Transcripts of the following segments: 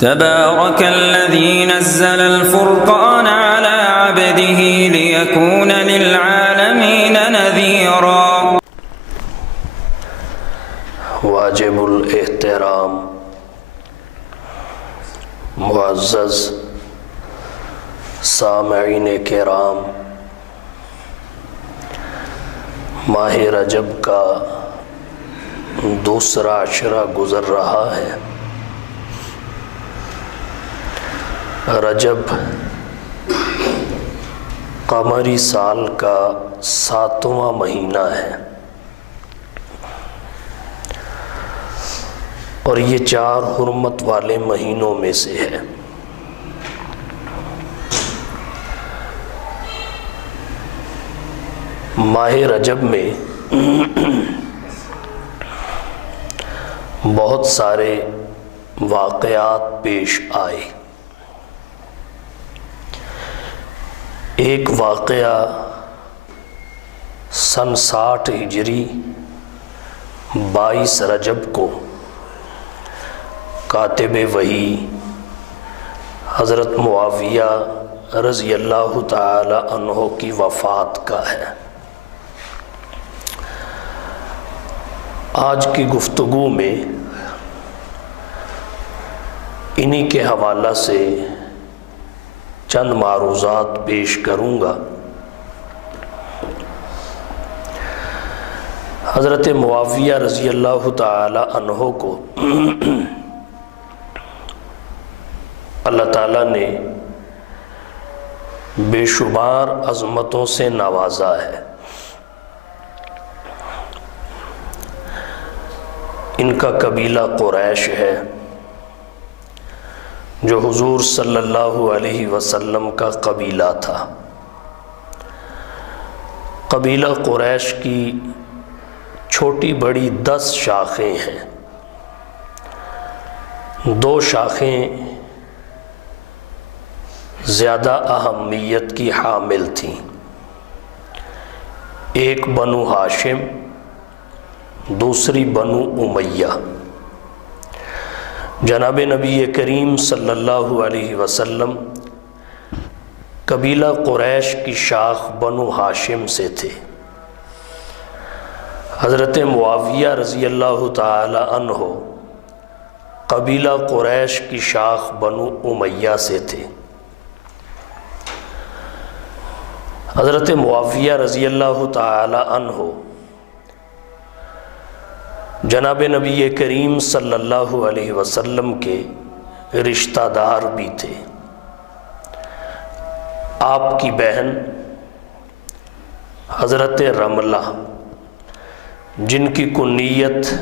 تبارك الذي نزل الفرقان على عبده ليكون للعالمين نذيرا. واجب الاحترام معزز سامعین کرام، ماہ رجب کا دوسرا عشرہ گزر رہا ہے۔ رجب قمری سال کا 7واں مہینہ ہے، اور یہ 4 حرمت والے مہینوں میں سے ہے۔ ماہ رجب میں بہت سارے واقعات پیش آئے۔ ایک واقعہ سن 60 ہجری 22 رجب کو کاتب وحی حضرت معاویہ رضی اللہ تعالی عنہ کی وفات کا ہے۔ آج کی گفتگو میں انہی کے حوالہ سے چند معروضات پیش کروں گا۔ حضرت معاویہ رضی اللہ تعالی عنہ کو اللہ تعالیٰ نے بے شمار عظمتوں سے نوازا ہے۔ ان کا قبیلہ قریش ہے، جو حضور صلی اللہ علیہ وسلم کا قبیلہ تھا۔ قبیلہ قریش کی چھوٹی بڑی 10 شاخیں ہیں۔ 2 شاخیں زیادہ اہمیت کی حامل تھیں، ایک بنو ہاشم، دوسری بنو امیہ۔ جناب نبی کریم صلی اللہ علیہ وسلم قبیلہ قریش کی شاخ بنو ہاشم سے تھے۔ حضرت معاویہ رضی اللہ تعالی عنہ قبیلہ قریش کی شاخ بنو امیہ سے تھے۔ حضرت معاویہ رضی اللہ تعالی عنہ جناب نبی کریم صلی اللہ علیہ وسلم کے رشتہ دار بھی تھے۔ آپ کی بہن حضرت رملہ، جن کی کنیت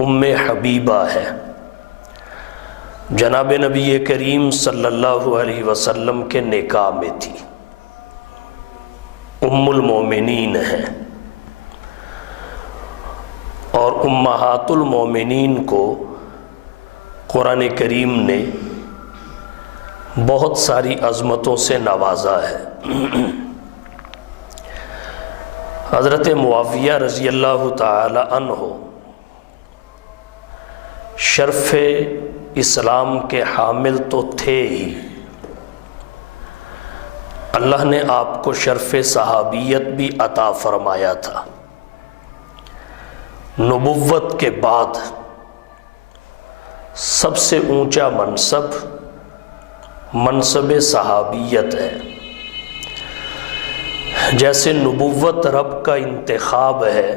ام حبیبہ ہے، جناب نبی کریم صلی اللہ علیہ وسلم کے نکاح میں تھی، ام المومنین ہیں۔ اور امہات المومنین کو قرآن کریم نے بہت ساری عظمتوں سے نوازا ہے۔ حضرت معاویہ رضی اللہ تعالی عنہ شرف اسلام کے حامل تو تھے ہی، اللہ نے آپ کو شرف صحابیت بھی عطا فرمایا تھا۔ نبوت کے بعد سب سے اونچا منصب صحابیت ہے۔ جیسے نبوت رب کا انتخاب ہے،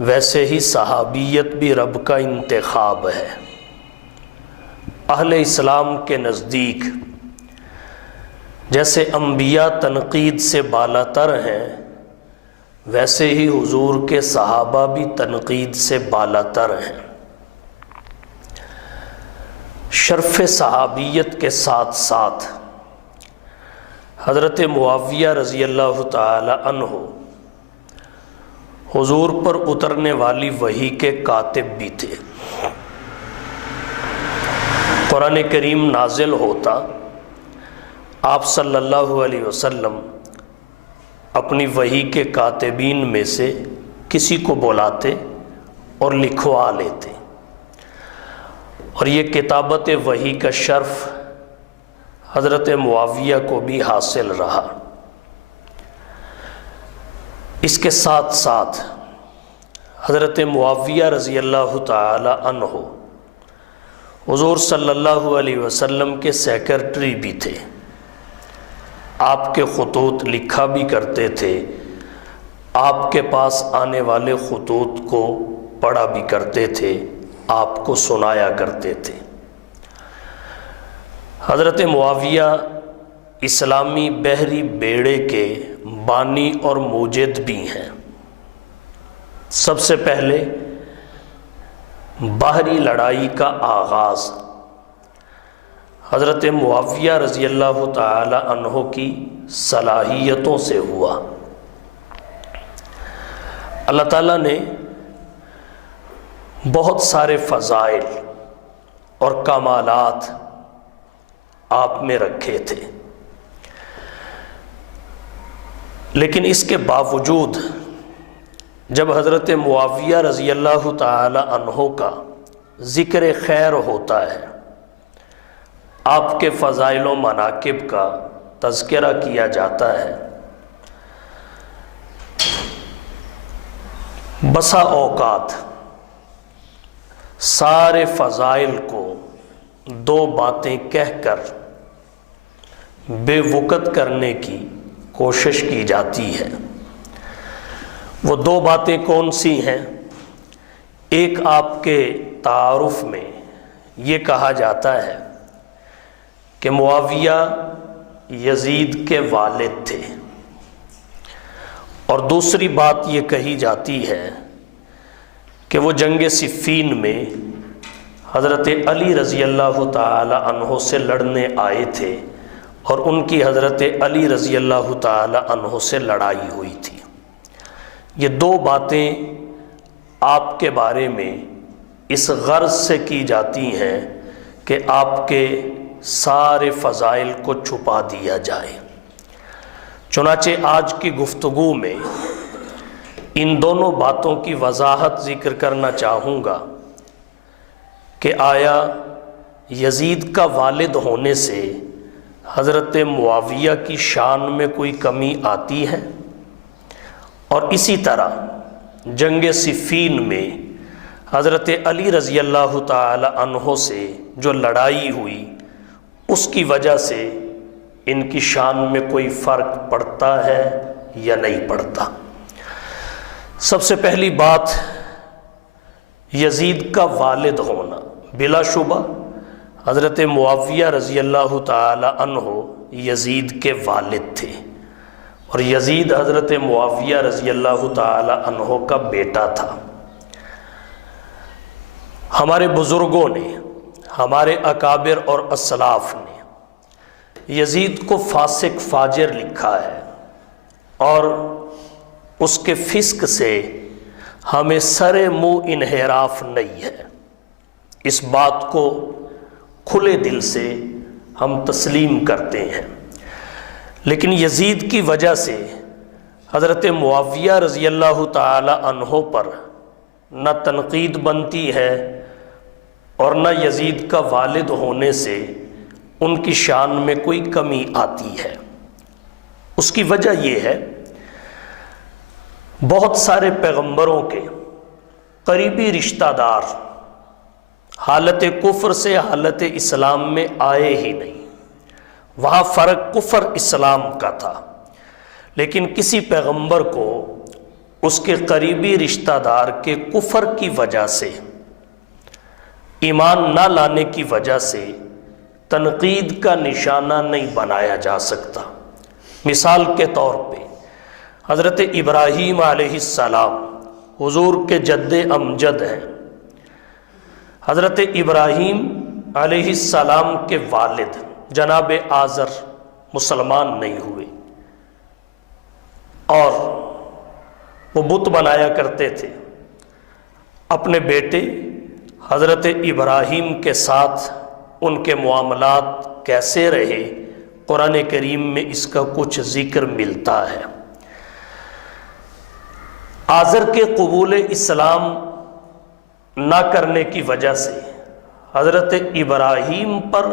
ویسے ہی صحابیت بھی رب کا انتخاب ہے۔ اہل اسلام کے نزدیک جیسے انبیاء تنقید سے بالاتر ہیں، ویسے ہی حضور کے صحابہ بھی تنقید سے بالاتر ہیں۔ شرف صحابیت کے ساتھ ساتھ حضرت معاویہ رضی اللہ تعالی عنہ حضور پر اترنے والی وحی کے کاتب بھی تھے۔ قرآن کریم نازل ہوتا، آپ صلی اللہ علیہ وسلم اپنی وحی کے کاتبین میں سے کسی کو بلاتے اور لکھوا لیتے، اور یہ کتابت وحی کا شرف حضرت معاویہ کو بھی حاصل رہا۔ اس کے ساتھ ساتھ حضرت معاویہ رضی اللہ تعالی عنہ حضور صلی اللہ علیہ وسلم کے سیکرٹری بھی تھے، آپ کے خطوط لکھا بھی کرتے تھے، آپ کے پاس آنے والے خطوط کو پڑھا بھی کرتے تھے، آپ کو سنایا کرتے تھے۔ حضرت معاویہ اسلامی بحری بیڑے کے بانی اور موجد بھی ہیں۔ سب سے پہلے باہری لڑائی کا آغاز حضرت معاویہ رضی اللہ تعالی عنہ کی صلاحیتوں سے ہوا۔ اللہ تعالیٰ نے بہت سارے فضائل اور کمالات آپ میں رکھے تھے، لیکن اس کے باوجود جب حضرت معاویہ رضی اللہ تعالی عنہ کا ذکر خیر ہوتا ہے، آپ کے فضائل و مناقب کا تذکرہ کیا جاتا ہے، بسا اوقات سارے فضائل کو دو باتیں کہہ کر بے وقت کرنے کی کوشش کی جاتی ہے۔ وہ دو باتیں کون سی ہیں؟ ایک آپ کے تعارف میں یہ کہا جاتا ہے کہ معاویہ یزید کے والد تھے، اور دوسری بات یہ کہی جاتی ہے کہ وہ جنگ صفین میں حضرت علی رضی اللہ تعالی عنہ سے لڑنے آئے تھے، اور ان کی حضرت علی رضی اللہ تعالی عنہ سے لڑائی ہوئی تھی۔ یہ دو باتیں آپ کے بارے میں اس غرض سے کی جاتی ہیں کہ آپ کے سارے فضائل کو چھپا دیا جائے۔ چنانچہ آج کی گفتگو میں ان دونوں باتوں کی وضاحت ذکر کرنا چاہوں گا کہ آیا یزید کا والد ہونے سے حضرت معاویہ کی شان میں کوئی کمی آتی ہے؟ اور اسی طرح جنگ صفین میں حضرت علی رضی اللہ تعالی عنہ سے جو لڑائی ہوئی، اس کی وجہ سے ان کی شان میں کوئی فرق پڑتا ہے یا نہیں پڑتا؟ سب سے پہلی بات، یزید کا والد ہونا۔ بلا شبہ حضرت معاویہ رضی اللہ تعالی عنہ یزید کے والد تھے، اور یزید حضرت معاویہ رضی اللہ تعالی عنہ کا بیٹا تھا۔ ہمارے بزرگوں نے، ہمارے اکابر اور اسلاف نے یزید کو فاسق فاجر لکھا ہے، اور اس کے فسق سے ہمیں سر منہ انحراف نہیں ہے۔ اس بات کو کھلے دل سے ہم تسلیم کرتے ہیں، لیکن یزید کی وجہ سے حضرت معاویہ رضی اللہ تعالی عنہ پر نہ تنقید بنتی ہے، اور نہ یزید کا والد ہونے سے ان کی شان میں کوئی کمی آتی ہے۔ اس کی وجہ یہ ہے، بہت سارے پیغمبروں کے قریبی رشتہ دار حالت کفر سے حالت اسلام میں آئے ہی نہیں۔ وہاں فرق کفر اسلام کا تھا، لیکن کسی پیغمبر کو اس کے قریبی رشتہ دار کے کفر کی وجہ سے، ایمان نہ لانے کی وجہ سے تنقید کا نشانہ نہیں بنایا جا سکتا۔ مثال کے طور پہ حضرت ابراہیم علیہ السلام حضور کے جد امجد ہیں۔ حضرت ابراہیم علیہ السلام کے والد جناب آزر مسلمان نہیں ہوئے، اور وہ بت بنایا کرتے تھے۔ اپنے بیٹے حضرت ابراہیم کے ساتھ ان کے معاملات کیسے رہے، قرآن کریم میں اس کا کچھ ذکر ملتا ہے۔ آزر کے قبول اسلام نہ کرنے کی وجہ سے حضرت ابراہیم پر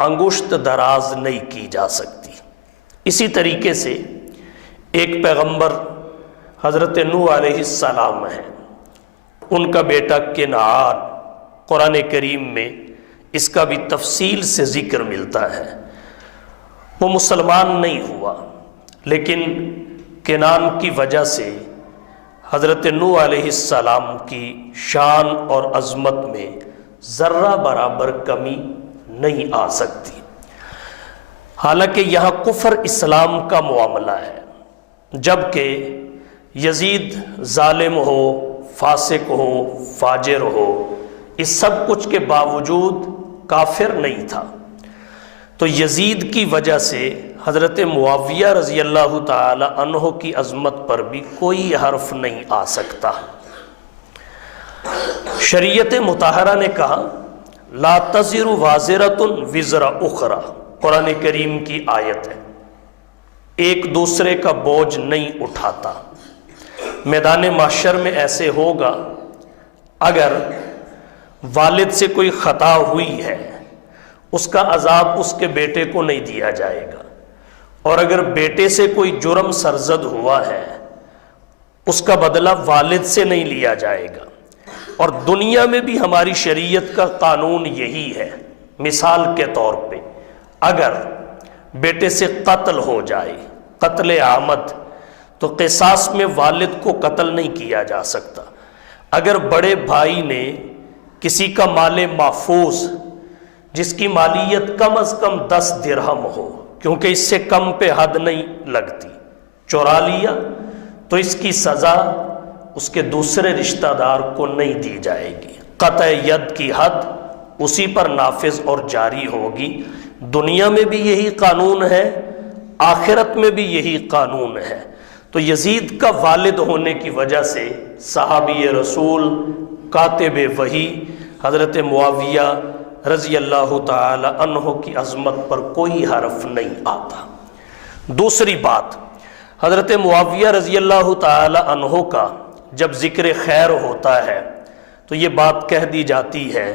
انگشت دراز نہیں کی جا سکتی۔ اسی طریقے سے ایک پیغمبر حضرت نوح علیہ السلام ہیں، ان کا بیٹا کنعان، قرآن کریم میں اس کا بھی تفصیل سے ذکر ملتا ہے۔ وہ مسلمان نہیں ہوا، لیکن کنعان کی وجہ سے حضرت نوح علیہ السلام کی شان اور عظمت میں ذرہ برابر کمی نہیں آ سکتی۔ حالانکہ یہاں کفر اسلام کا معاملہ ہے، جبکہ یزید ظالم ہو، فاسق ہو، فاجر ہو، اس سب کچھ کے باوجود کافر نہیں تھا۔ تو یزید کی وجہ سے حضرت معاویہ رضی اللہ تعالی عنہ کی عظمت پر بھی کوئی حرف نہیں آ سکتا۔ شریعت مطہرہ نے کہا لا تزر وازرۃ وزر اخرى، قرآن کریم کی آیت ہے، ایک دوسرے کا بوجھ نہیں اٹھاتا۔ میدان محشر میں ایسے ہوگا، اگر والد سے کوئی خطا ہوئی ہے اس کا عذاب اس کے بیٹے کو نہیں دیا جائے گا، اور اگر بیٹے سے کوئی جرم سرزد ہوا ہے اس کا بدلہ والد سے نہیں لیا جائے گا۔ اور دنیا میں بھی ہماری شریعت کا قانون یہی ہے۔ مثال کے طور پہ اگر بیٹے سے قتل ہو جائے، قتل عامد، تو قصاص میں والد کو قتل نہیں کیا جا سکتا۔ اگر بڑے بھائی نے کسی کا مال محفوظ جس کی مالیت کم از کم 10 درہم ہو، کیونکہ اس سے کم پہ حد نہیں لگتی، چورا لیا تو اس کی سزا اس کے دوسرے رشتہ دار کو نہیں دی جائے گی، قطع ید کی حد اسی پر نافذ اور جاری ہوگی۔ دنیا میں بھی یہی قانون ہے، آخرت میں بھی یہی قانون ہے۔ تو یزید کا والد ہونے کی وجہ سے صحابی رسول کاتب وحی حضرت معاویہ رضی اللہ تعالی عنہ کی عظمت پر کوئی حرف نہیں آتا۔ دوسری بات، حضرت معاویہ رضی اللہ تعالی عنہ کا جب ذکر خیر ہوتا ہے تو یہ بات کہہ دی جاتی ہے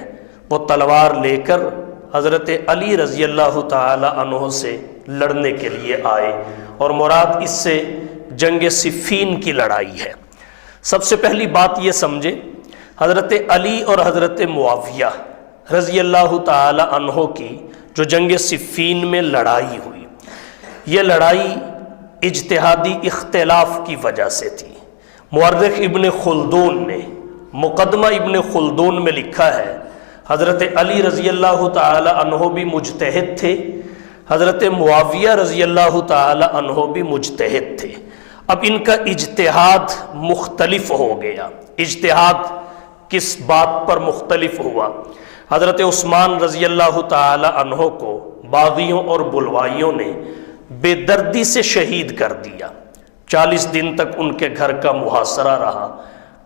وہ تلوار لے کر حضرت علی رضی اللہ تعالی عنہ سے لڑنے کے لیے آئے، اور مراد اس سے جنگ صفین کی لڑائی ہے۔ سب سے پہلی بات یہ سمجھے، حضرت علی اور حضرت معاویہ رضی اللہ تعالی عنہ کی جو جنگ صفین میں لڑائی ہوئی، یہ لڑائی اجتہادی اختلاف کی وجہ سے تھی۔ مورخ ابن خلدون نے مقدمہ ابن خلدون میں لکھا ہے حضرت علی رضی اللہ تعالی عنہ بھی مجتہد تھے، حضرت معاویہ رضی اللہ تعالی عنہ بھی مجتہد تھے۔ اب ان کا اجتہاد مختلف ہو گیا۔ اجتہاد کس بات پر مختلف ہوا؟ حضرت عثمان رضی اللہ تعالی عنہ کو باغیوں اور بلوائیوں نے بے دردی سے شہید کر دیا۔ 40 دن تک ان کے گھر کا محاصرہ رہا،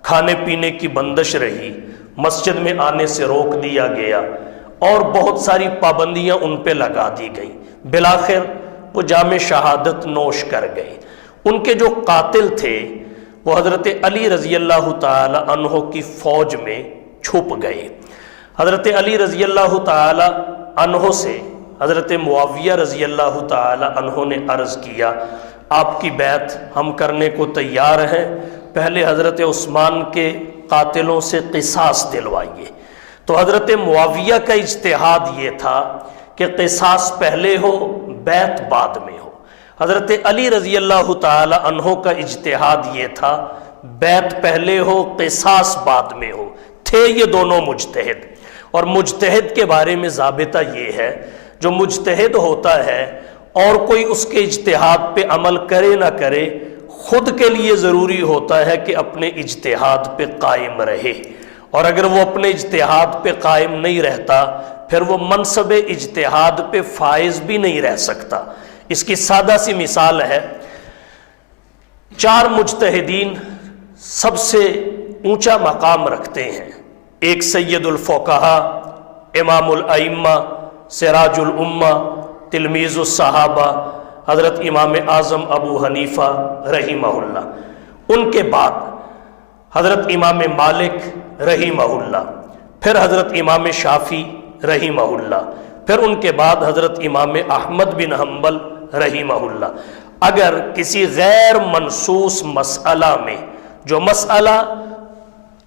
کھانے پینے کی بندش رہی، مسجد میں آنے سے روک دیا گیا، اور بہت ساری پابندیاں ان پہ لگا دی گئیں۔ بالآخر وہ جام شہادت نوش کر گئے۔ ان کے جو قاتل تھے وہ حضرت علی رضی اللہ تعالی عنہ کی فوج میں چھپ گئے۔ حضرت علی رضی اللہ تعالی عنہ سے حضرت معاویہ رضی اللہ تعالی عنہ نے عرض کیا آپ کی بیعت ہم کرنے کو تیار ہیں، پہلے حضرت عثمان کے قاتلوں سے قصاص دلوائیے۔ تو حضرت معاویہ کا اجتہاد یہ تھا کہ قصاص پہلے ہو، بیعت بعد میں ہو۔ حضرت علی رضی اللہ تعالی عنہ کا اجتہاد یہ تھا بیعت پہلے ہو، قصاص بعد میں ہو۔ تھے یہ دونوں مجتہد، اور مجتہد کے بارے میں ضابطہ یہ ہے جو مجتہد ہوتا ہے اور کوئی اس کے اجتہاد پہ عمل کرے نہ کرے، خود کے لیے ضروری ہوتا ہے کہ اپنے اجتہاد پہ قائم رہے، اور اگر وہ اپنے اجتہاد پہ قائم نہیں رہتا پھر وہ منصب اجتہاد پہ فائز بھی نہیں رہ سکتا۔ اس کی سادہ سی مثال ہے، 4 مجتہدین سب سے اونچا مقام رکھتے ہیں۔ ایک سید الفقہاء، امام الائمہ، سراج الامہ، تلمیذ الصحابہ، حضرت امام اعظم ابو حنیفہ رحمہ اللہ۔ ان کے بعد حضرت امام مالک رحمہ اللہ، پھر حضرت امام شافعی رحمہ اللہ، پھر ان کے بعد حضرت امام احمد بن حنبل رحمہ اللہ۔ اگر کسی غیر منصوص مسئلہ میں، جو مسئلہ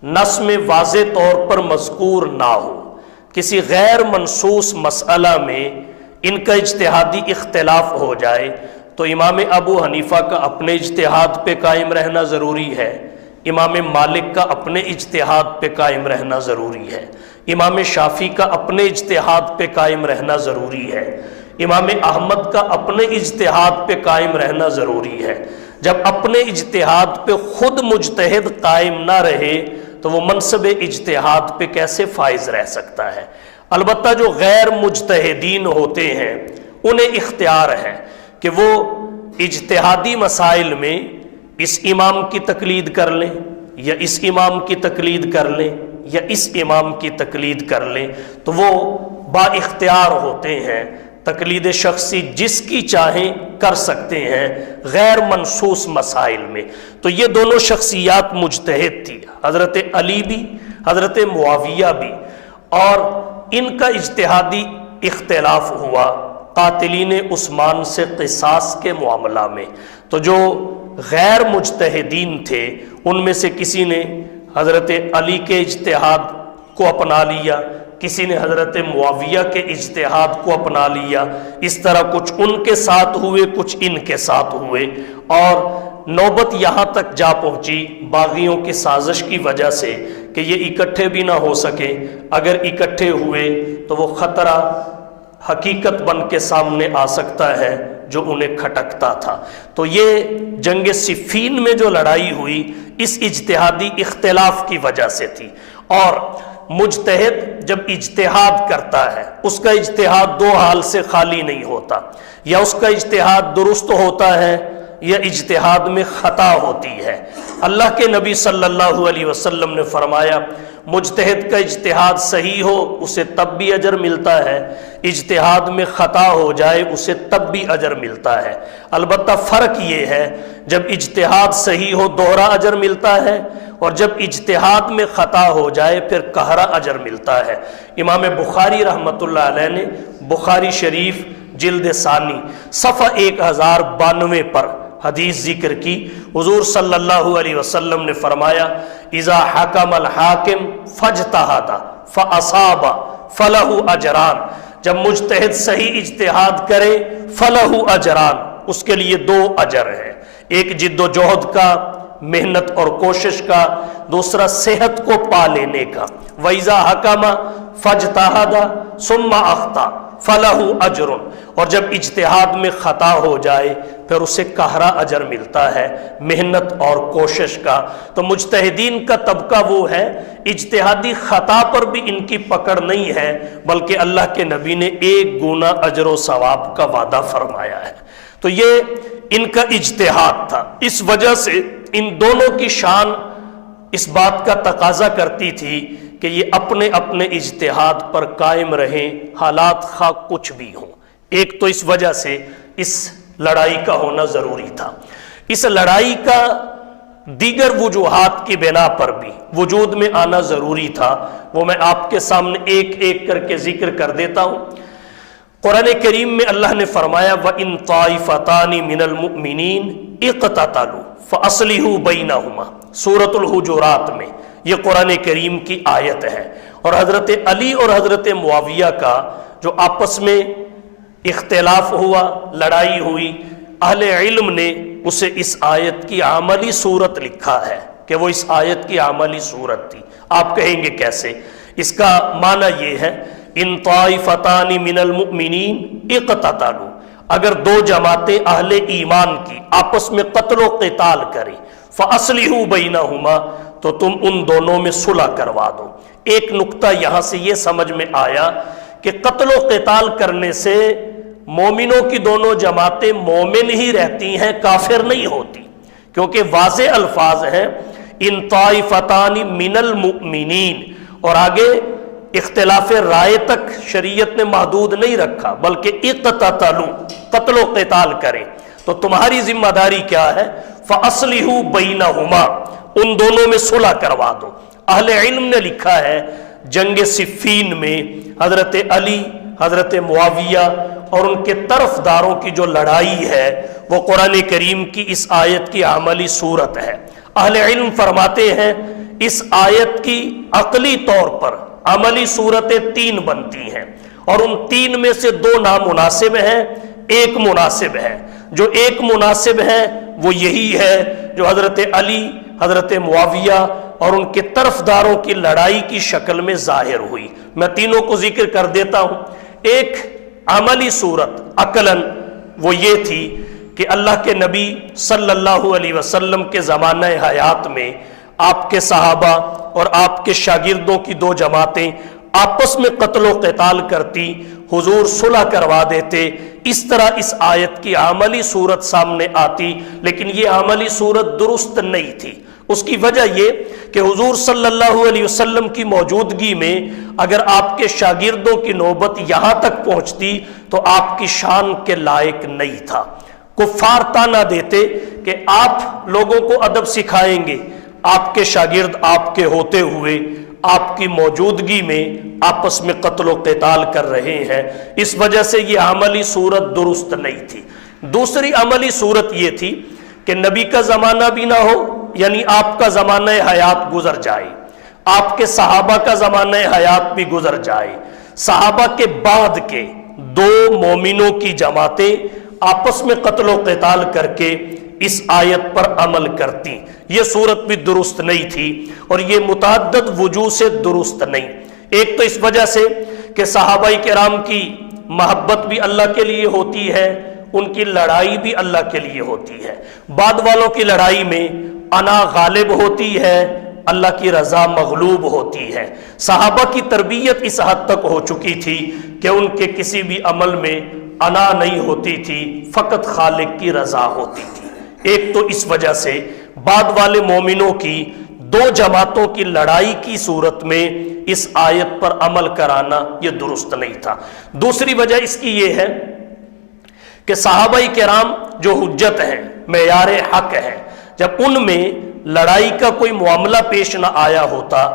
نص میں واضح طور پر مذکور نہ ہو، کسی غیر منصوص مسئلہ میں ان کا اجتہادی اختلاف ہو جائے تو امام ابو حنیفہ کا اپنے اجتہاد پہ قائم رہنا ضروری ہے، امام مالک کا اپنے اجتہاد پہ قائم رہنا ضروری ہے، امام شافعی کا اپنے اجتہاد پہ قائم رہنا ضروری ہے، امام احمد کا اپنے اجتہاد پہ قائم رہنا ضروری ہے۔ جب اپنے اجتہاد پہ خود مجتہد قائم نہ رہے تو وہ منصب اجتہاد پہ کیسے فائز رہ سکتا ہے؟ البتہ جو غیر مجتہدین ہوتے ہیں انہیں اختیار ہے کہ وہ اجتہادی مسائل میں اس امام کی تقلید کر لیں یا اس امام کی تقلید کر لیں یا اس امام کی تقلید کر لیں، تو وہ با اختیار ہوتے ہیں، تقلید شخصی جس کی چاہیں کر سکتے ہیں غیر منصوص مسائل میں۔ تو یہ دونوں شخصیات مجتہد تھی، حضرت علی بھی حضرت معاویہ بھی، اور ان کا اجتہادی اختلاف ہوا قاتلین عثمان سے قصاص کے معاملہ میں۔ تو جو غیر مجتہدین تھے ان میں سے کسی نے حضرت علی کے اجتہاد کو اپنا لیا، کسی نے حضرت معاویہ کے اجتہاد کو اپنا لیا، اس طرح کچھ ان کے ساتھ ہوئے کچھ ان کے ساتھ ہوئے، اور نوبت یہاں تک جا پہنچی باغیوں کی سازش کی وجہ سے کہ یہ اکٹھے بھی نہ ہو سکے، اگر اکٹھے ہوئے تو وہ خطرہ حقیقت بن کے سامنے آ سکتا ہے جو انہیں کھٹکتا تھا۔ تو یہ جنگ صفین میں جو لڑائی ہوئی اس اجتہادی اختلاف کی وجہ سے تھی، اور مجتہد جب اجتہاد کرتا ہے اس کا اجتہاد دو حال سے خالی نہیں ہوتا، یا اس کا اجتہاد درست ہوتا ہے یا اجتہاد میں خطا ہوتی ہے۔ اللہ کے نبی صلی اللہ علیہ وسلم نے فرمایا مجتہد کا اجتہاد صحیح ہو اسے تب بھی اجر ملتا ہے، اجتہاد میں خطا ہو جائے اسے تب بھی اجر ملتا ہے۔ البتہ فرق یہ ہے جب اجتہاد صحیح ہو دوہرا اجر ملتا ہے، اور جب اجتہاد میں خطا ہو جائے پھر قہرا اجر ملتا ہے۔ امام بخاری رحمۃ اللہ علیہ نے بخاری شریف جلد ثانی صفحہ 1092 پر حدیث ذکر کی، حضور صلی اللہ علیہ وسلم نے فرمایا اذا حکم الحاکم فاجتہد فاصاب فلہ اجران، جب مجتہد صحیح اجتہاد کرے فلہ اجران، اس کے لیے دو اجر ہیں، ایک جد و جہد کا، محنت اور کوشش کا، دوسرا صحت کو پا لینے کا۔ وَإِذَا حَكَمَ فَاجْتَهَدَ ثُمَّ أَخْطَأَ فَلَهُ أَجْرٌ، اور جب اجتہاد میں خطا ہو جائے پھر اسے قہرا اجر ملتا ہے محنت اور کوشش کا۔ تو مجتہدین کا طبقہ وہ ہے، اجتہادی خطا پر بھی ان کی پکڑ نہیں ہے، بلکہ اللہ کے نبی نے 1 گنا اجر و ثواب کا وعدہ فرمایا ہے۔ تو یہ ان کا اجتہاد تھا، اس وجہ سے ان دونوں کی شان اس بات کا تقاضا کرتی تھی کہ یہ اپنے اپنے اجتہاد پر قائم رہیں، حالات خواہ کچھ بھی ہوں۔ ایک تو اس وجہ سے اس لڑائی کا ہونا ضروری تھا، اس لڑائی کا دیگر وجوہات کی بنا پر بھی وجود میں آنا ضروری تھا، وہ میں آپ کے سامنے ایک ایک کر کے ذکر کر دیتا ہوں۔ قرآن کریم میں اللہ نے فرمایا وَإِن طَائِفَتَانِ مِنَ الْمُؤْمِنِينَ اقْتَتَلُوا فَأَصْلِحُوا بَيْنَهُمَا، سورۃ الحجرات میں یہ قرآن کریم کی آیت ہے۔ اور حضرت علی اور حضرت معاویہ کا جو آپس میں اختلاف ہوا، لڑائی ہوئی، اہل علم نے اسے اس آیت کی عملی صورت لکھا ہے کہ وہ اس آیت کی عملی صورت تھی۔ آپ کہیں گے کیسے؟ اس کا معنی یہ ہے ان طائفتان من المؤمنین اقتتلوا، اگر دو جماعتیں اہل ایمان کی آپس میں قتل و قتال کریں، فاصلحوا بینہما، تو تم ان دونوں میں صلح کروا دو۔ ایک نقطہ یہاں سے یہ سمجھ میں آیا کہ قتل و قتال کرنے سے مومنوں کی دونوں جماعتیں مومن ہی رہتی ہیں، کافر نہیں ہوتی، کیونکہ واضح الفاظ ہیں ان طائفتان من المؤمنین، اور آگے اختلاف رائے تک شریعت نے محدود نہیں رکھا، بلکہ اقتتلوا، قتل و قتال کریں، تو تمہاری ذمہ داری کیا ہے؟ فاصلحوا بینہما، ان دونوں میں صلح کروا دو۔ اہل علم نے لکھا ہے جنگ صفین میں حضرت علی، حضرت معاویہ اور ان کے طرفداروں کی جو لڑائی ہے وہ قرآن کریم کی اس آیت کی عملی صورت ہے۔ اہل علم فرماتے ہیں اس آیت کی عقلی طور پر عملی صورتیں 3 بنتی ہیں، اور ان 3 میں سے 2 نامناسب ہیں، ایک مناسب ہے۔ جو ایک مناسب ہے وہ یہی ہے جو حضرت علی، حضرت معاویہ اور ان کے طرفداروں کی لڑائی کی شکل میں ظاہر ہوئی۔ میں تینوں کو ذکر کر دیتا ہوں۔ ایک عملی صورت عقلاً وہ یہ تھی کہ اللہ کے نبی صلی اللہ علیہ وسلم کے زمانہ حیات میں آپ کے صحابہ اور آپ کے شاگردوں کی 2 جماعتیں آپس میں قتل و قتال کرتی، حضور صلح کروا دیتے، اس طرح اس آیت کی عملی صورت سامنے آتی، لیکن یہ عملی صورت درست نہیں تھی۔ اس کی وجہ یہ کہ حضور صلی اللہ علیہ وسلم کی موجودگی میں اگر آپ کے شاگردوں کی نوبت یہاں تک پہنچتی تو آپ کی شان کے لائق نہیں تھا۔ کفار طعنہ دیتے کہ آپ لوگوں کو ادب سکھائیں گے، آپ کے شاگرد آپ کے ہوتے ہوئے آپ کی موجودگی میں آپس میں قتل و قتال کر رہے ہیں، اس وجہ سے یہ عملی صورت درست نہیں تھی۔ دوسری عملی صورت یہ تھی کہ نبی کا زمانہ بھی نہ ہو، یعنی آپ کا زمانہ حیات گزر جائے، آپ کے صحابہ کا زمانہ حیات بھی گزر جائے، صحابہ کے بعد کے 2 مومنوں کی جماعتیں آپس میں قتل و قتال کر کے اس آیت پر عمل کرتی، یہ صورت بھی درست نہیں تھی، اور یہ متعدد وجوہ سے درست نہیں۔ ایک تو اس وجہ سے کہ صحابہ کرام کی محبت بھی اللہ کے لیے ہوتی ہے، ان کی لڑائی بھی اللہ کے لیے ہوتی ہے۔ بعد والوں کی لڑائی میں انا غالب ہوتی ہے، اللہ کی رضا مغلوب ہوتی ہے۔ صحابہ کی تربیت اس حد تک ہو چکی تھی کہ ان کے کسی بھی عمل میں انا نہیں ہوتی تھی، فقط خالق کی رضا ہوتی تھی۔ ایک تو اس وجہ سے بعد والے مومنوں کی 2 جماعتوں کی لڑائی کی صورت میں اس آیت پر عمل کرانا یہ درست نہیں تھا۔ دوسری وجہ اس کی یہ ہے کہ صحابہ کرام جو حجت ہیں، معیار حق ہیں، جب ان میں لڑائی کا کوئی معاملہ پیش نہ آیا ہوتا،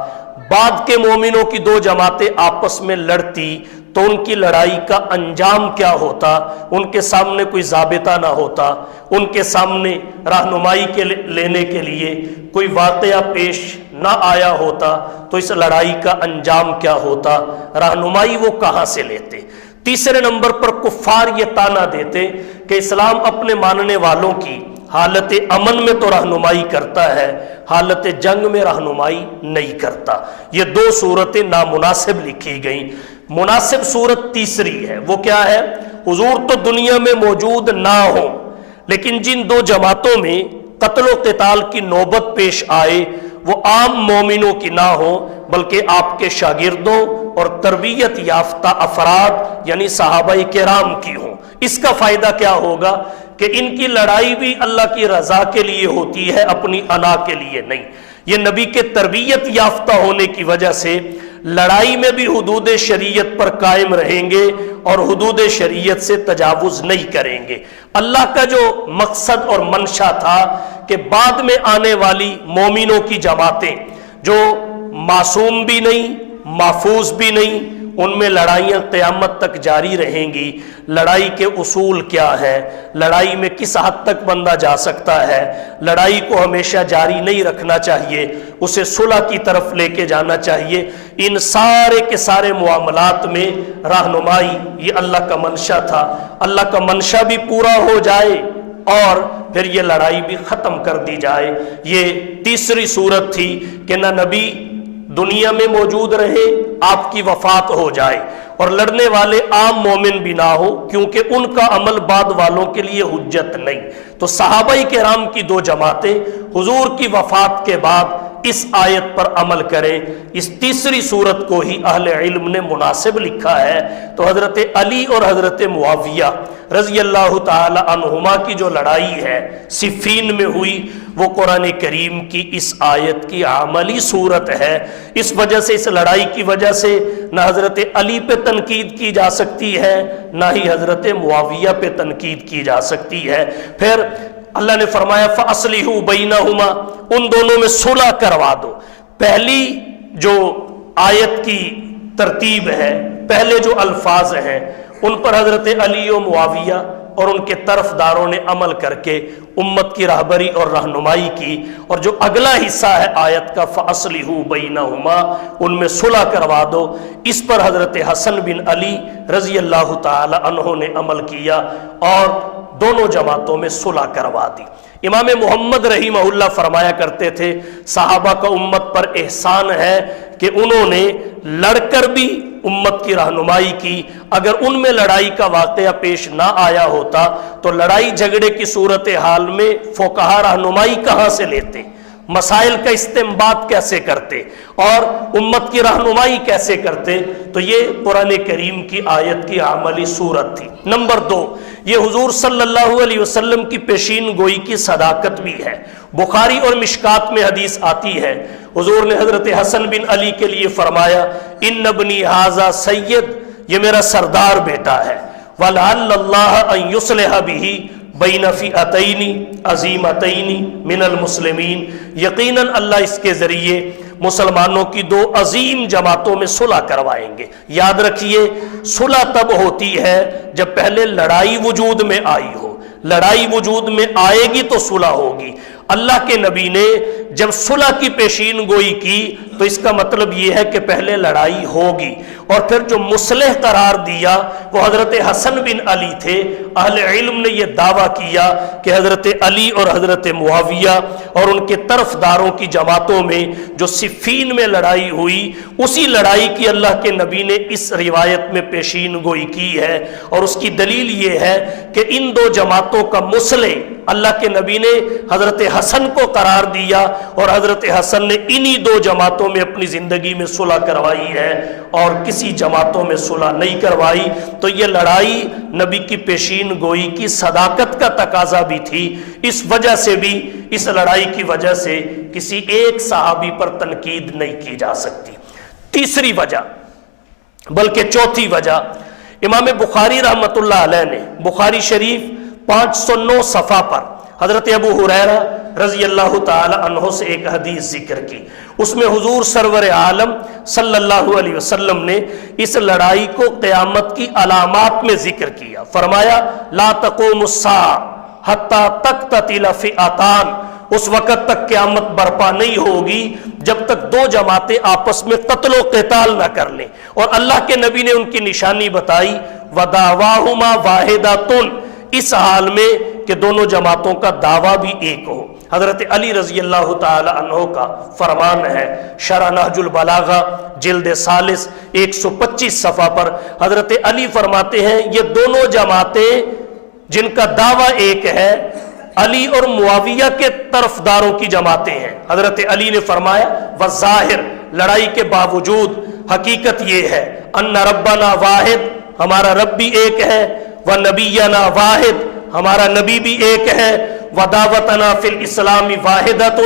بعد کے مومنوں کی 2 جماعتیں آپس میں لڑتی تو ان کی لڑائی کا انجام کیا ہوتا؟ ان کے سامنے کوئی ضابطہ نہ ہوتا، ان کے سامنے رہنمائی کے لینے کے لیے کوئی واقعہ پیش نہ آیا ہوتا تو اس لڑائی کا انجام کیا ہوتا؟ رہنمائی وہ کہاں سے لیتے؟ تیسرے نمبر پر کفار یہ طعنہ دیتے کہ اسلام اپنے ماننے والوں کی حالت امن میں تو رہنمائی کرتا ہے، حالت جنگ میں رہنمائی نہیں کرتا۔ یہ 2 صورتیں نامناسب لکھی گئیں۔ مناسب صورت تیسری ہے، وہ کیا ہے؟ حضور تو دنیا میں موجود نہ ہوں، لیکن جن 2 جماعتوں میں قتل و قتال کی نوبت پیش آئے وہ عام مومنوں کی نہ ہو بلکہ آپ کے شاگردوں اور تربیت یافتہ افراد یعنی صحابہ کرام کی ہوں۔ اس کا فائدہ کیا ہوگا کہ ان کی لڑائی بھی اللہ کی رضا کے لیے ہوتی ہے، اپنی انا کے لیے نہیں۔ یہ نبی کے تربیت یافتہ ہونے کی وجہ سے لڑائی میں بھی حدود شریعت پر قائم رہیں گے اور حدود شریعت سے تجاوز نہیں کریں گے۔ اللہ کا جو مقصد اور منشا تھا کہ بعد میں آنے والی مومنوں کی جماعتیں جو معصوم بھی نہیں، محفوظ بھی نہیں، ان میں لڑائیاں قیامت تک جاری رہیں گی۔ لڑائی کے اصول کیا ہے، لڑائی میں کس حد تک بندہ جا سکتا ہے، لڑائی کو ہمیشہ جاری نہیں رکھنا چاہیے، اسے صلح کی طرف لے کے جانا چاہیے، ان سارے کے سارے معاملات میں رہنمائی یہ اللہ کا منشا تھا۔ اللہ کا منشا بھی پورا ہو جائے اور پھر یہ لڑائی بھی ختم کر دی جائے۔ یہ تیسری صورت تھی کہ نہ نبی دنیا میں موجود رہے، آپ کی وفات ہو جائے اور لڑنے والے عام مومن بھی نہ ہو، کیونکہ ان کا عمل بعد والوں کے لیے حجت نہیں۔ تو صحابہ کرام کی 2 جماعتیں حضور کی وفات کے بعد اس آیت پر عمل کریں۔ اس تیسری صورت کو ہی اہل علم نے مناسب لکھا ہے۔ تو حضرت علی اور حضرت معاویہ رضی اللہ تعالی عنہما کی جو لڑائی ہے صفین میں ہوئی، وہ قرآن کریم کی اس آیت کی عملی صورت ہے۔ اس وجہ سے، اس لڑائی کی وجہ سے نہ حضرت علی پہ تنقید کی جا سکتی ہے، نہ ہی حضرت معاویہ پہ تنقید کی جا سکتی ہے۔ پھر اللہ نے فرمایا فَأَصْلِحُوا بَيْنَهُمَا، ان دونوں میں صلح کروا دو۔ پہلی جو آیت کی ترتیب ہے، پہلے جو الفاظ ہیں ان پر حضرت علی و معاویہ اور ان کے طرفداروں نے عمل کر کے امت کی راہبری اور رہنمائی کی، اور جو اگلا حصہ ہے آیت کا فَأَصْلِحُوا بَيْنَهُمَا، ان میں صلح کروا دو، اس پر حضرت حسن بن علی رضی اللہ تعالی عنہ نے عمل کیا اور دونوں جماعتوں میں صلح کروا دی۔ امام محمد رحمہ اللہ فرمایا کرتے تھے صحابہ کا امت پر احسان ہے کہ انہوں نے لڑ کر بھی امت کی رہنمائی کی، اگر ان میں لڑائی کا واقعہ پیش نہ آیا ہوتا تو لڑائی جھگڑے کی صورتحال میں فقہا رہنمائی کہاں سے لیتے، مسائل کا استنباط کیسے کرتے اور امت کی رہنمائی کیسے کرتے؟ تو یہ قرآن کریم کی آیت کی عملی صورت تھی۔ نمبر 2، یہ حضور صلی اللہ علیہ وسلم کی پیشین گوئی کی صداقت بھی ہے۔ بخاری اور مشکات میں حدیث آتی ہے، حضور نے حضرت حسن بن علی کے لیے فرمایا ان ابنی ھذا سید، یہ میرا سردار بیٹا ہے، وَلَعَلَّ اللَّهَ أَن يُصْلِحَ بِهِ بین فئتین عظیمتین من المسلمین، یقیناً اللہ اس کے ذریعے مسلمانوں کی دو عظیم جماعتوں میں صلح کروائیں گے۔ یاد رکھیے صلح تب ہوتی ہے جب پہلے لڑائی وجود میں آئی ہو، لڑائی وجود میں آئے گی تو صلح ہوگی۔ اللہ کے نبی نے جب صلح کی پیشین گوئی کی تو اس کا مطلب یہ ہے کہ پہلے لڑائی ہوگی، اور پھر جو مصلح قرار دیا وہ حضرت حسن بن علی تھے۔ اہل علم نے یہ دعویٰ کیا کہ حضرت علی اور حضرت معاویہ اور ان کے طرفداروں کی جماعتوں میں جو صفین میں لڑائی ہوئی، اسی لڑائی کی اللہ کے نبی نے اس روایت میں پیشین گوئی کی ہے، اور اس کی دلیل یہ ہے کہ ان دو جماعتوں کا مصلح اللہ کے نبی نے حضرت حسن کو قرار دیا، اور حضرت حسن نے انہی دو جماعتوں میں اپنی زندگی میں صلح کروائی ہے اور کسی جماعتوں میں صلح نہیں کروائی۔ تو یہ لڑائی نبی کی پیشین گوئی کی صداقت کا تقاضا بھی تھی، اس وجہ سے بھی اس لڑائی کی وجہ سے کسی ایک صحابی پر تنقید نہیں کی جا سکتی۔ تیسری وجہ بلکہ چوتھی وجہ، امام بخاری رحمۃ اللہ علیہ نے بخاری شریف 509 صفحہ پر حضرت ابو ہریرہ رضی اللہ تعالی عنہ سے ایک حدیث ذکر کی، اس میں حضور سرور عالم صلی اللہ علیہ وسلم نے اس لڑائی کو قیامت کی علامات میں ذکر کیا۔ فرمایا لا تقوم الساعہ حتی تقتتل فئتان، اس وقت تک قیامت برپا نہیں ہوگی جب تک دو جماعتیں آپس میں قتل و قتال نہ کر لیں، اور اللہ کے نبی نے ان کی نشانی بتائی وَدَعْوَاهُمَا وَاحِدَةٌ، اس حال میں کہ دونوں جماعتوں کا دعویٰ بھی ایک ہو۔ حضرت علی رضی اللہ تعالی عنہ کا فرمان ہے، شرح نہج البلاغہ جلد ثالث 125 صفحہ پر حضرت علی فرماتے ہیں یہ دونوں جماعتیں جن کا دعویٰ ایک ہے علی اور معاویہ کے طرفداروں کی جماعتیں ہیں۔ حضرت علی نے فرمایا وظاہر، لڑائی کے باوجود حقیقت یہ ہے ان ربنا واحد، ہمارا رب بھی ایک ہے، ونبینا واحد، ہمارا نبی بھی ایک ہے، ودعوتنا فی الاسلام واحدۃ،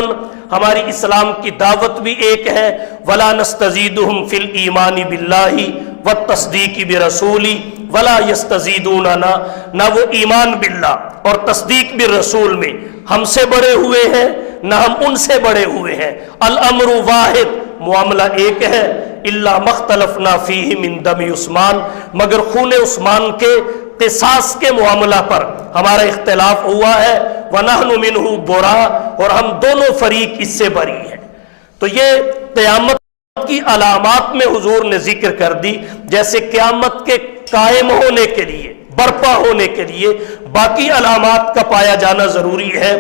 ہماری اسلام کی دعوت بھی ایک ہے، ولا نستزیدہم فی الایمان باللہ والتصدیق برسولی ولا یستزیدوننا، نہ وہ ایمان باللہ اور تصدیق بالرسول میں ہم سے بڑے ہوئے ہیں نہ ہم ان سے بڑے ہوئے ہیں، الامر واحد، معاملہ ایک ہے، الا مختلفنا فیہ من دم عثمان، مگر خون عثمان کے قصاص کے معاملہ پر ہمارا اختلاف ہوا ہے، وَنَحْنُ مِنْهُ بُرَاء، اور ہم دونوں فریق اس سے بری ہیں۔ تو یہ قیامت کی علامات میں حضور نے ذکر کر دی، جیسے قیامت کے قائم ہونے کے لیے، برپا ہونے کے لیے باقی علامات کا پایا جانا ضروری ہے،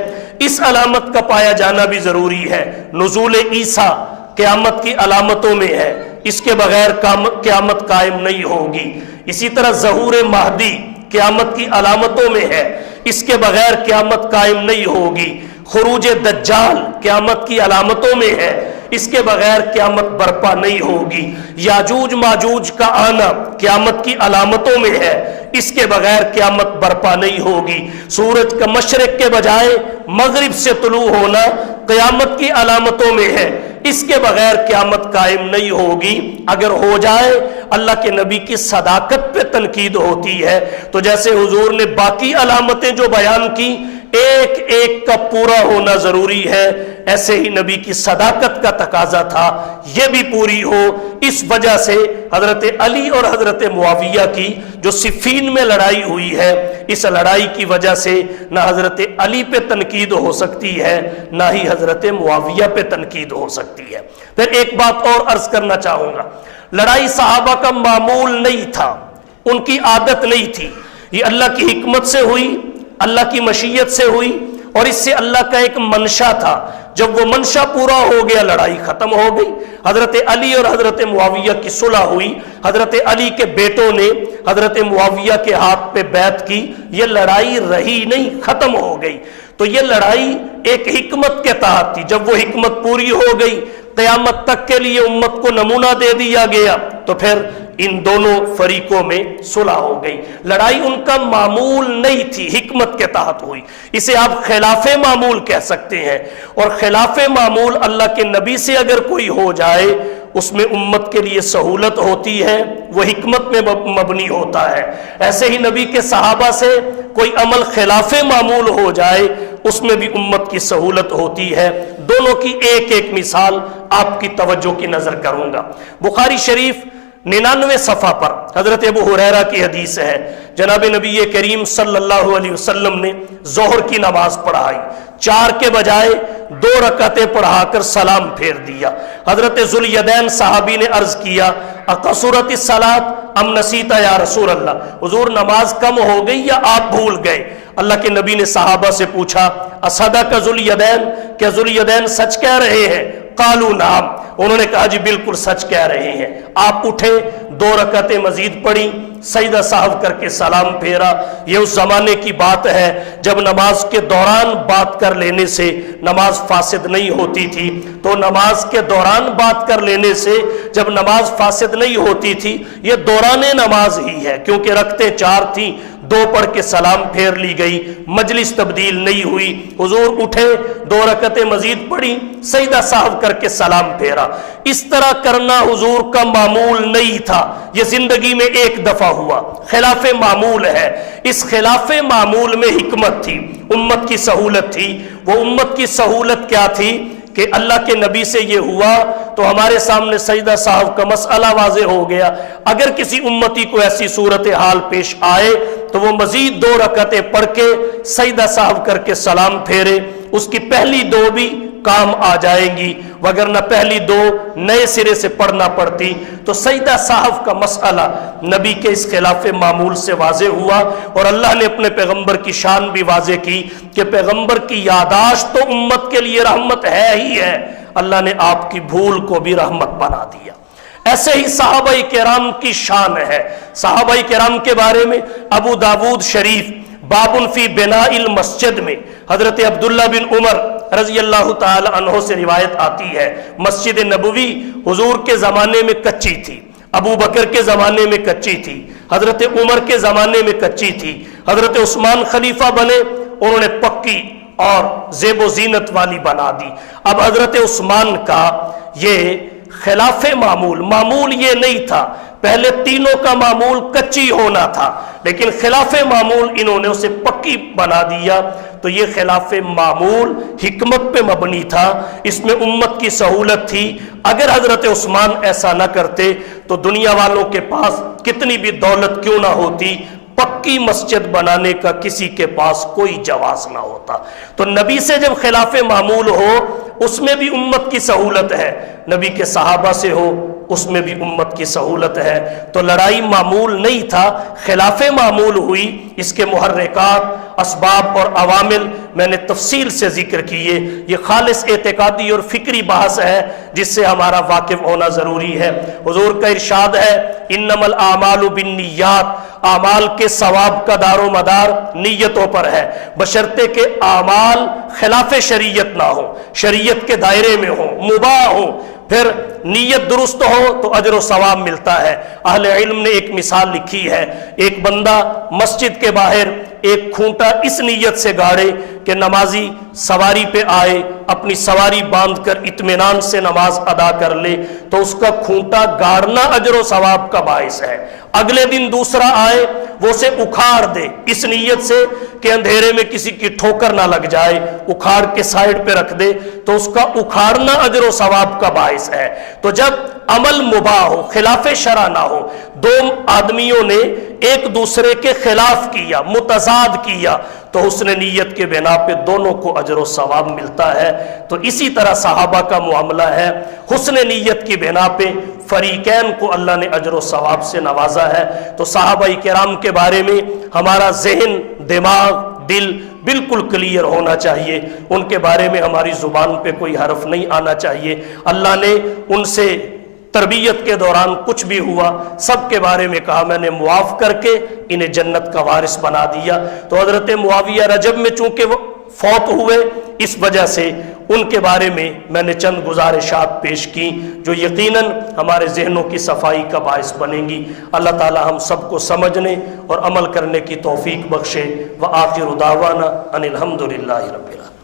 اس علامت کا پایا جانا بھی ضروری ہے۔ نزول عیسیٰ قیامت کی علامتوں میں ہے، اس کے بغیر قیامت قائم نہیں ہوگی۔ اسی طرح ظہور مہدی قیامت کی علامتوں میں ہے، اس کے بغیر قیامت قائم نہیں ہوگی۔ خروج دجال قیامت کی علامتوں میں ہے، اس کے بغیر قیامت برپا نہیں ہوگی۔ یاجوج ماجوج کا آنا قیامت کی علامتوں میں ہے، اس کے بغیر قیامت برپا نہیں ہوگی۔ سورج کا مشرق کے بجائے مغرب سے طلوع ہونا قیامت کی علامتوں میں ہے، اس کے بغیر قیامت قائم نہیں ہوگی۔ اگر ہو جائے اللہ کے نبی کی صداقت پہ تنقید ہوتی ہے، تو جیسے حضور نے باقی علامتیں جو بیان کی ایک ایک کا پورا ہونا ضروری ہے، ایسے ہی نبی کی صداقت کا تقاضا تھا یہ بھی پوری ہو۔ اس وجہ سے حضرت علی اور حضرت معاویہ کی جو صفین میں لڑائی ہوئی ہے، اس لڑائی کی وجہ سے نہ حضرت علی پہ تنقید ہو سکتی ہے نہ ہی حضرت معاویہ پہ تنقید ہو سکتی ہے۔ پھر ایک بات اور عرض کرنا چاہوں گا، لڑائی صحابہ کا معمول نہیں تھا، ان کی عادت نہیں تھی، یہ اللہ کی حکمت سے ہوئی، اللہ کی مشیت سے ہوئی، اور اس سے اللہ کا ایک منشا تھا۔ جب وہ منشا پورا ہو گیا لڑائی ختم ہو گئی۔ حضرت علی اور حضرت معاویہ کی صلح ہوئی، حضرت علی کے بیٹوں نے حضرت معاویہ کے ہاتھ پہ بیعت کی، یہ لڑائی رہی نہیں، ختم ہو گئی۔ تو یہ لڑائی ایک حکمت کے تحت تھی، جب وہ حکمت پوری ہو گئی، قیامت تک کے لیے امت کو نمونہ دے دیا گیا، تو پھر ان دونوں فریقوں میں صلح ہو گئی۔ لڑائی ان کا معمول نہیں تھی، حکمت کے تحت ہوئی، اسے آپ خلاف معمول کہہ سکتے ہیں۔ اور خلاف معمول اللہ کے نبی سے اگر کوئی ہو جائے، اس میں امت کے لیے سہولت ہوتی ہے، وہ حکمت میں مبنی ہوتا ہے۔ ایسے ہی نبی کے صحابہ سے کوئی عمل خلاف معمول ہو جائے، اس میں بھی امت کی سہولت ہوتی ہے۔ دونوں کی ایک ایک مثال آپ کی توجہ کی نظر کروں گا۔ بخاری شریف 99 صفحہ پر حضرت ابو ہریرہ کی حدیث ہے، جناب نبی کریم صلی اللہ علیہ وسلم نے ظہر کی نماز پڑھائی، 4 کے بجائے 2 رکعتیں پڑھا کر سلام پھیر دیا۔ حضرت ذوالیدین صحابی نے عرض کیا، اقصرت الصلاۃ ام نسیت یا رسول اللہ، حضور نماز کم ہو گئی یا آپ بھول گئے؟ اللہ کے نبی نے صحابہ سے پوچھا، اصدق ذوالیدین، کیا ذوالیدین سچ کہہ رہے ہیں؟ قالوا نعم، انہوں نے کہا جی بالکل سچ کہہ رہے ہیں۔ آپ اٹھے، 2 رکعتیں مزید پڑھی، سجدہ سہو کر کے سلام پھیرا۔ یہ اس زمانے کی بات ہے جب نماز کے دوران بات کر لینے سے نماز فاسد نہیں ہوتی تھی، تو نماز کے دوران بات کر لینے سے جب نماز فاسد نہیں ہوتی تھی، یہ دوران نماز ہی ہے، کیونکہ رکعتیں 4 تھیں، 2 پڑھ کے سلام پھیر لی گئی، مجلس تبدیل نہیں ہوئی۔ حضور اٹھے، 2 رکعتیں مزید پڑھی، سجدہ سہو کر کے سلام پھیرا۔ اس طرح کرنا حضور کا معمول نہیں تھا، یہ زندگی میں ایک دفعہ ہوا، خلاف معمول ہے۔ اس خلاف معمول میں حکمت تھی، امت کی سہولت تھی۔ وہ امت کی سہولت کیا تھی کہ اللہ کے نبی سے یہ ہوا تو ہمارے سامنے سجدہ سہو کا مسئلہ واضح ہو گیا۔ اگر کسی امتی کو ایسی صورتحال پیش آئے تو وہ مزید 2 رکعتیں پڑھ کے سجدہ سہو کر کے سلام پھیرے، اس کی پہلی 2 بھی کام آ جائیں گی، وگرنہ پہلی 2 نئے سرے سے پڑھنا پڑتی۔ تو سجدہ سہو کا مسئلہ نبی کے اس خلاف معمول سے واضح ہوا، اور اللہ نے اپنے پیغمبر کی شان بھی واضح کی کہ پیغمبر کی یاداشت تو امت کے لیے رحمت ہے ہی ہے، اللہ نے آپ کی بھول کو بھی رحمت بنا دیا۔ ایسے ہی صحابہ کرام کی شان ہے۔ صحابہ کرام کے بارے میں ابو داود شریف باب فی بناء المسجد میں حضرت عبداللہ بن عمر رضی اللہ تعالی عنہ سے روایت آتی ہے، مسجد نبوی حضور کے زمانے میں کچی تھی، ابو بکر کے زمانے میں کچی تھی، حضرت عمر کے زمانے میں کچی تھی، حضرت عثمان خلیفہ بنے، انہوں نے پکی اور زیب و زینت والی بنا دی۔ اب حضرت عثمان کا یہ خلاف معمول یہ نہیں تھا، پہلے تینوں کا معمول کچی ہونا تھا، لیکن خلاف معمول انہوں نے اسے پکی بنا دیا۔ تو یہ خلاف معمول حکمت پہ مبنی تھا، اس میں امت کی سہولت تھی۔ اگر حضرت عثمان ایسا نہ کرتے تو دنیا والوں کے پاس کتنی بھی دولت کیوں نہ ہوتی، پکی مسجد بنانے کا کسی کے پاس کوئی جواز نہ ہوتا۔ تو نبی سے جب خلاف معمول ہو، اس میں بھی امت کی سہولت ہے، نبی کے صحابہ سے ہو، اس میں بھی امت کی سہولت ہے۔ تو لڑائی معمول نہیں تھا، خلاف معمول ہوئی۔ اس کے محرکات، اسباب اور عوامل میں نے تفصیل سے ذکر کیے۔ یہ خالص اعتقادی اور فکری بحث ہے جس سے ہمارا واقف ہونا ضروری ہے۔ حضور کا ارشاد ہے، انما الاعمال بالنیات، اعمال کے ثواب کا دار و مدار نیتوں پر ہے، بشرطے کہ اعمال خلاف شریعت نہ ہو، شریعت کے دائرے میں ہو، مباح ہو، پھر نیت درست ہو تو اجر و ثواب ملتا ہے۔ اہل علم نے ایک مثال لکھی ہے، ایک بندہ مسجد کے باہر ایک کھونٹا اس نیت سے گاڑے کہ نمازی سواری پہ آئے، اپنی سواری باندھ کر اطمینان سے نماز ادا کر لے، تو اس کا کھونٹا گاڑنا اجر و ثواب کا باعث ہے۔ اگلے دن دوسرا آئے، وہ اسے اکھاڑ دے اس نیت سے کہ اندھیرے میں کسی کی ٹھوکر نہ لگ جائے، اکھاڑ کے سائیڈ پہ رکھ دے، تو اس کا اکھاڑنا اجر و ثواب کا باعث ہے۔ تو جب عمل مباح ہو، خلاف شرع نہ ہو، دو آدمیوں نے ایک دوسرے کے خلاف کیا، متضاد کیا، تو حسن نیت کے بنا پہ دونوں کو اجر و ثواب ملتا ہے۔ تو اسی طرح صحابہ کا معاملہ ہے، حسن نیت کی بنا پہ فریقین کو اللہ نے اجر و ثواب سے نوازا ہے۔ تو صحابہ کرام کے بارے میں ہمارا ذہن، دماغ، دل بالکل کلیئر ہونا چاہیے، ان کے بارے میں ہماری زبان پہ کوئی حرف نہیں آنا چاہیے۔ اللہ نے ان سے تربیت کے دوران کچھ بھی ہوا سب کے بارے میں کہا میں نے معاف کر کے انہیں جنت کا وارث بنا دیا۔ تو حضرت معاویہ رجب میں چونکہ وہ فوت ہوئے، اس وجہ سے ان کے بارے میں نے چند گزارشات پیش کی جو یقیناً ہمارے ذہنوں کی صفائی کا باعث بنیں گی۔ اللہ تعالی ہم سب کو سمجھنے اور عمل کرنے کی توفیق بخشے۔ وآخر دعوانا ان الحمد للہ رب العالمین۔